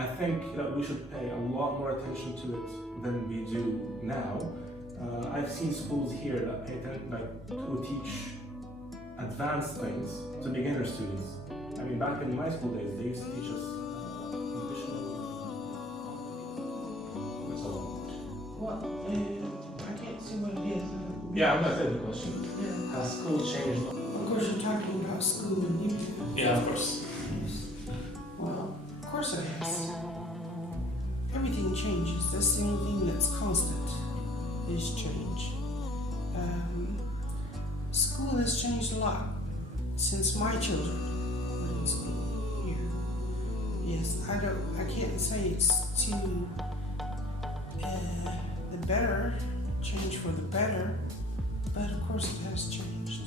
I think that we should pay a lot more attention to it than we do now. I've seen schools here that pay attention, like, to teach advanced things to beginner students. I mean, back in my school days, they used to teach us conditional and so on. Well, I can't see what it is. Yeah, I'm gonna say the question. Yeah. Has school changed? Of course, you're talking about school in Libya. Yeah, of course. Well, of course it has. Everything changes. That's the only thing that's constant is change. School has changed a lot since my children were in school here. Yes, I can't say it's to the better, change for the better, but of course it has changed.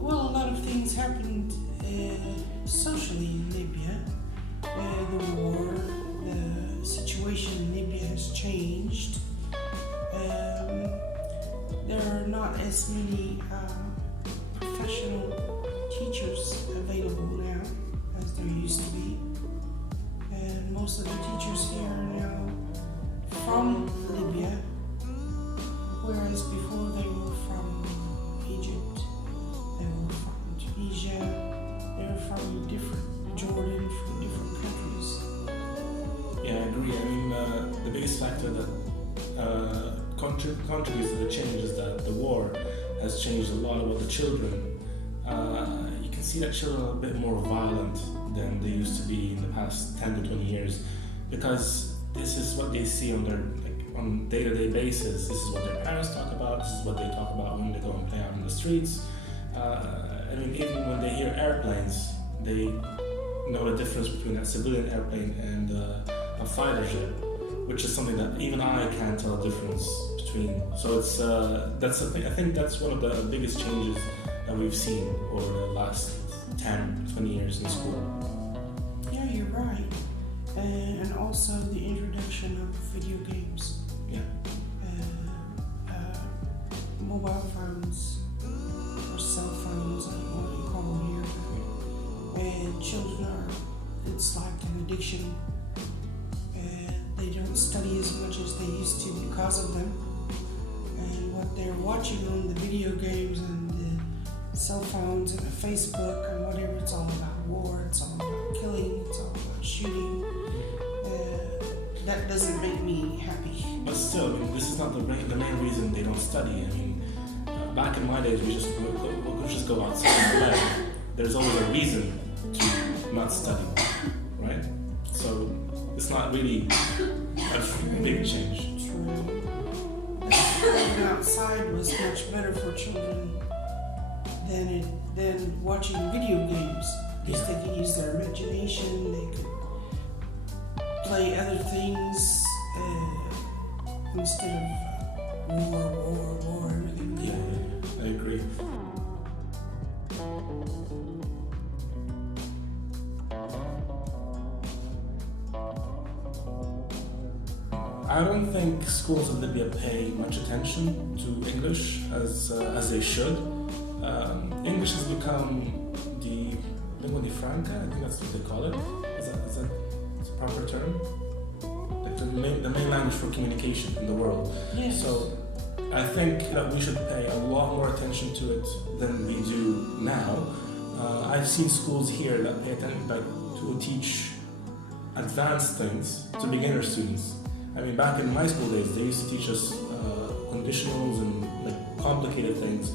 Well, a lot of things happened socially in Libya. The war, the situation in Libya has changed. There are not as many professional teachers available now as there used to be. And most of the teachers here are now from Libya, whereas before they were from Egypt, they were from Tunisia, they were from Jordan, from different countries. Yeah, I agree. I mean, the biggest factor that contributes to the change is that the war has changed a lot about the children. You can see that children are a bit more violent than they used to be in the past 10 to 20 years, because this is what they see on their on day-to-day basis. This is what their parents talk about. This is what they talk about when they go and play out in the streets. I mean, even when they hear airplanes, they know the difference between a civilian airplane and a fighter jet, which is something that even I can't tell the difference between. So it's that's the thing. I think that's one of the biggest changes that we've seen over the last 10, 20 years in school. Yeah, you're right. And also the introduction of video games. Yeah. Mobile phones or cell phones, I don't know what you call them here. And children it's like an addiction. They don't study as much as they used to because of them. And what they're watching on the video games and the cell phones and the Facebook and whatever, it's all about war, it's all about killing, it's all about shooting. That doesn't make me happy. But still, I mean, this is not the main reason they don't study. I mean, back in my days, we just go outside and play. There's always a reason to not study, right? So it's not really a big change. True. Playing outside was much better for children than watching video games. Because they could use their imagination, they could play other things instead of war, everything. Yeah, I agree. I don't think schools in Libya pay much attention to English as they should. English has become the lingua di franca, I think that's what they call it. Is that a proper term? Like the main language for communication in the world. Yes. So I think that we should pay a lot more attention to it than we do now. I've seen schools here that pay attention, like, to teach advanced things to beginner students. I mean, back in my school days, they used to teach us conditionals and like complicated things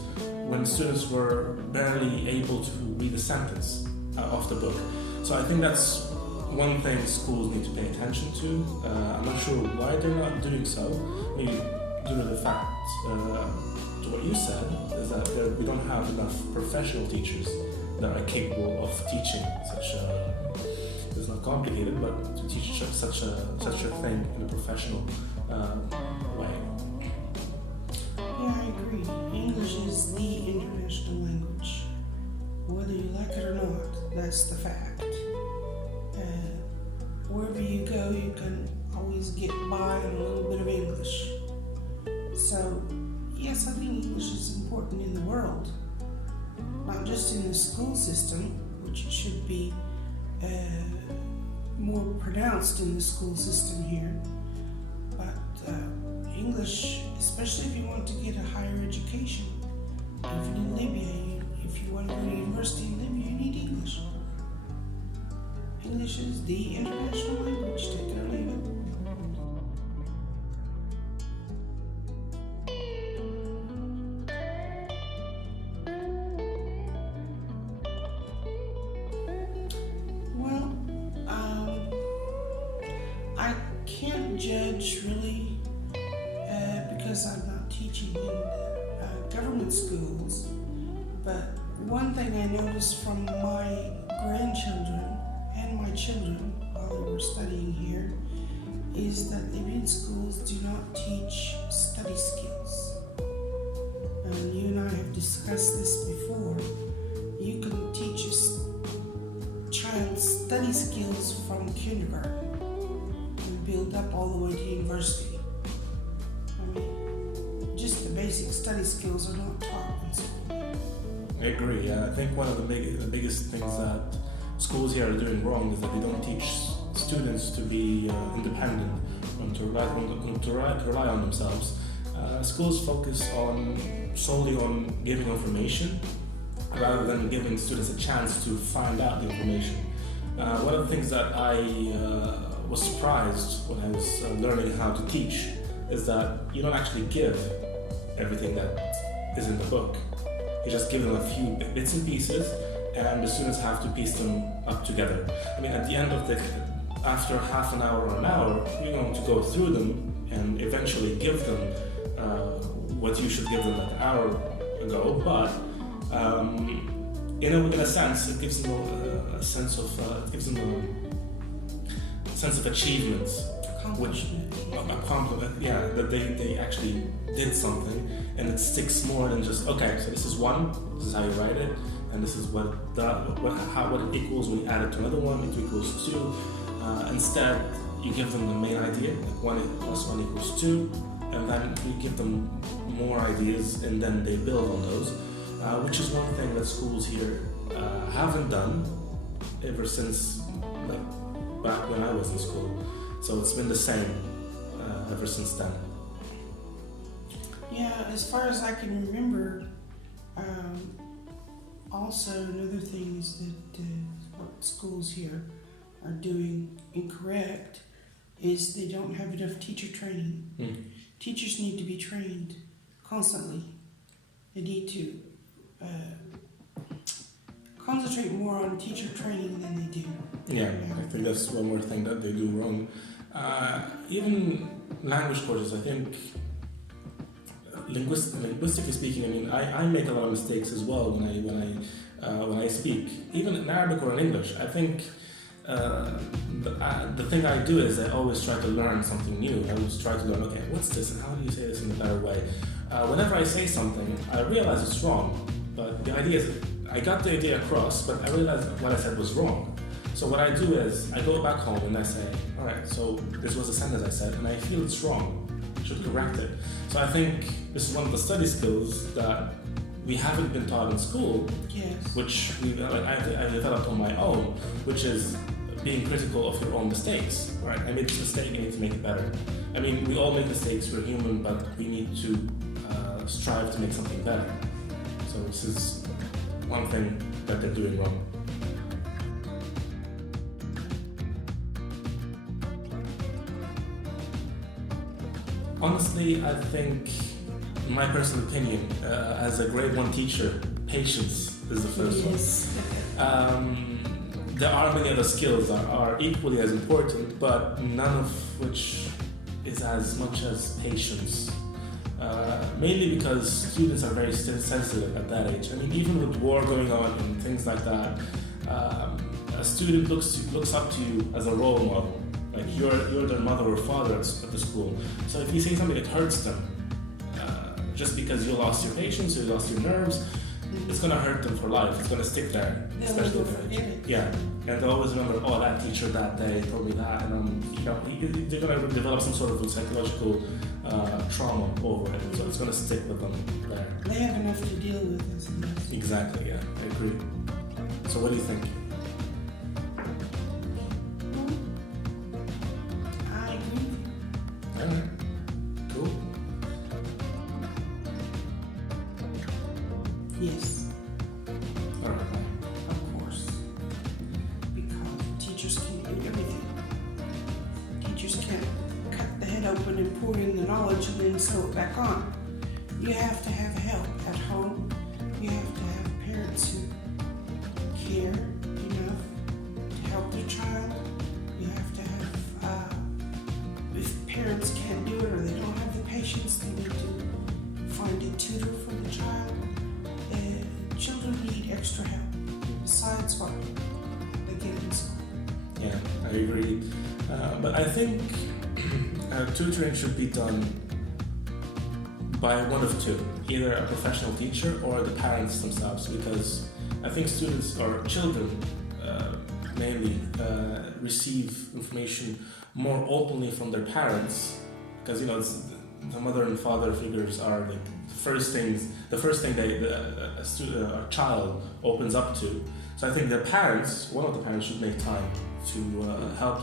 when students were barely able to read a sentence off the book. So I think that's one thing schools need to pay attention to. I'm not sure why they're not doing so. Maybe due to the fact, to what you said, is that we don't have enough professional teachers that are capable of teaching such a, it's not complicated, but to teach such a thing in a professional way. Yeah, I agree. English is the international language. Whether you like it or not, that's the fact. Wherever you go, you can always get by on a little bit of English. So, yes, I think English is important in the world. not just in the school system, which should be more pronounced in the school system here, but English, especially if you want to get a higher education. Even in Libya, if you want to go to university in Libya, you need English. English is the international language, take it or leave it. Well, I can't judge really because I'm not teaching in government schools, but one thing I noticed from my grandchildren and my children while they were studying here is that Libyan schools do not teach study skills. And you and I have discussed this before. You can teach a child study skills from kindergarten and build up all the way to university. I mean, just the basic study skills are not taught in school. I agree. I think one of the biggest things that schools here are doing wrong is that they don't teach students to be independent and to rely on themselves. Schools focus solely on giving information rather than giving students a chance to find out the information. One of the things that I was surprised when I was learning how to teach is that you don't actually give everything that is in the book. You just give them a few bits and pieces, and the students have to piece them up together. I mean, at the end of after half an hour or an hour, you're going to go through them and eventually give them what you should give them an hour ago. But in a sense, it gives them a sense of achievement, a compliment, yeah, that they actually did something, and it sticks more than just okay. So this is one. This is how you write it. And this is what it equals when you add it to another one, it equals 2. Instead, you give them the main idea, like 1 plus 1 equals 2, and then you give them more ideas, and then they build on those, which is one thing that schools here haven't done ever since back when I was in school. So it's been the same ever since then. Yeah, as far as I can remember, also, another thing is that what schools here are doing incorrect is they don't have enough teacher training. Teachers need to be trained constantly. They need to concentrate more on teacher training than they do. Yeah, I think that's one more thing that they do wrong. Even language courses, I think, linguistically speaking, I mean, I make a lot of mistakes as well when I speak, even in Arabic or in English. I think the thing I do is I always try to learn something new. I always try to learn, okay, what's this and how do you say this in a better way? Whenever I say something, I realize it's wrong, but the idea is I got the idea across, but I realized what I said was wrong. So what I do is I go back home and I say, all right, so this was a sentence I said, and I feel it's wrong. I should correct it. So I think this is one of the study skills that we haven't been taught in school, yes, which I developed on my own, which is being critical of your own mistakes. Right? I made this mistake, I need to make it better. I mean, we all make mistakes, we're human, but we need to strive to make something better. So this is one thing that they're doing wrong. Honestly, I think, in my personal opinion, as a grade 1 teacher, patience is the first one. There are many other skills that are equally as important, but none of which is as much as patience. Mainly because students are very sensitive at that age. I mean, even with war going on and things like that, a student looks up to you as a role model. Like you're their mother or father at the school. So if you say something that hurts them, just because you lost your patience or you lost your nerves, it's gonna hurt them for life. It's gonna stick there, especially at their age. Yeah, and they always remember, oh, that teacher that day told me that, and they're gonna develop some sort of psychological trauma over it, so it's going to stick with them there. They have enough to deal with as it is. Exactly, yeah, I agree. So what do you think? I agree. Alright, cool. Yes, Alright, of course. Because teachers can't do everything. Teachers can't cut the head open and pour in the knowledge and then sew it back on. You have to have help at home. You have to have parents who care enough to help their child. You have to have, if parents can't do it or they don't have the patience, they need to find a tutor for the child. Children need extra help besides what they get in school. yeah, I agree. But I think tutoring should be done by one of two, either a professional teacher or the parents themselves, because I think students or children mainly receive information more openly from their parents, because the mother and father figures are like the first thing a child opens up to. So I think one of the parents should make time to help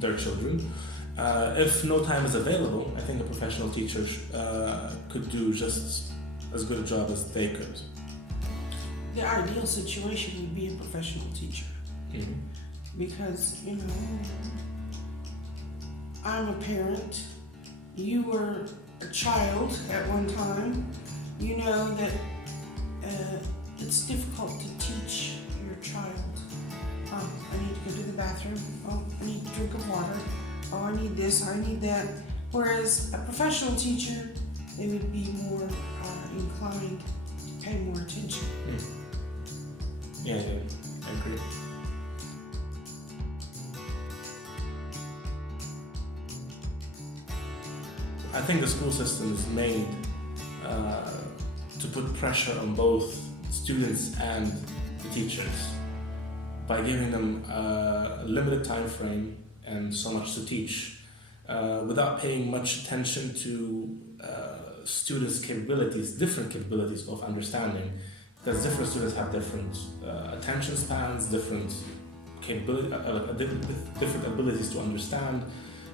their children. If no time is available, I think a professional teacher could do just as good a job as they could. The ideal situation would be a professional teacher. Mm-hmm. Because, I'm a parent, you were a child at one time, you know that it's difficult to teach your child. Oh, I need to go to the bathroom. Oh, I need a drink of water. Oh, I need this, I need that. Whereas a professional teacher, they would be more inclined to pay more attention. Yeah, I agree. I think the school system is made to put pressure on both students and the teachers by giving them a limited time frame and so much to teach, without paying much attention to students' capabilities, different capabilities of understanding, because different students have different attention spans, different different abilities to understand.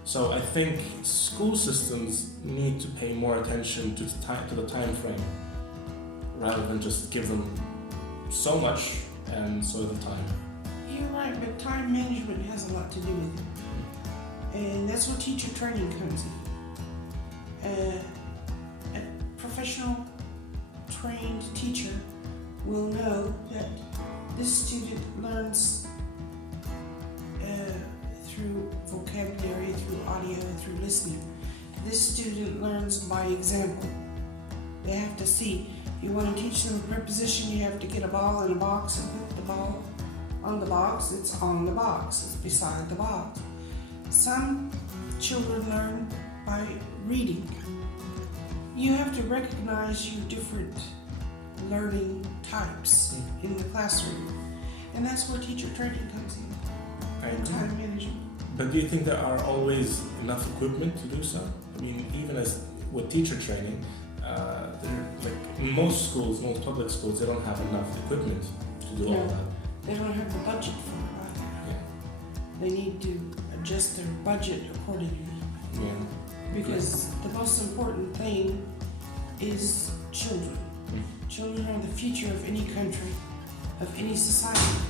So I think school systems need to pay more attention to the time frame, rather than just give them so much and so little time. You're right, but time management has a lot to do with it. And that's where teacher training comes in. A professional trained teacher will know that this student learns through vocabulary, through audio, through listening. This student learns by example. They have to see. You want to teach them a preposition, you have to get a ball in a box and put the ball on the box. It's on the box, it's beside the box. Some children learn by reading. You have to recognize your different learning types in the classroom. And that's where teacher training comes in. And time management. But do you think there are always enough equipment to do so? I mean, even as with teacher training, in most schools, most public schools, they don't have enough equipment to do all that. They don't have the budget for it either. Yeah. They need to adjust their budget accordingly. Yeah. Because the most important thing is children. Children are the future of any country, of any society.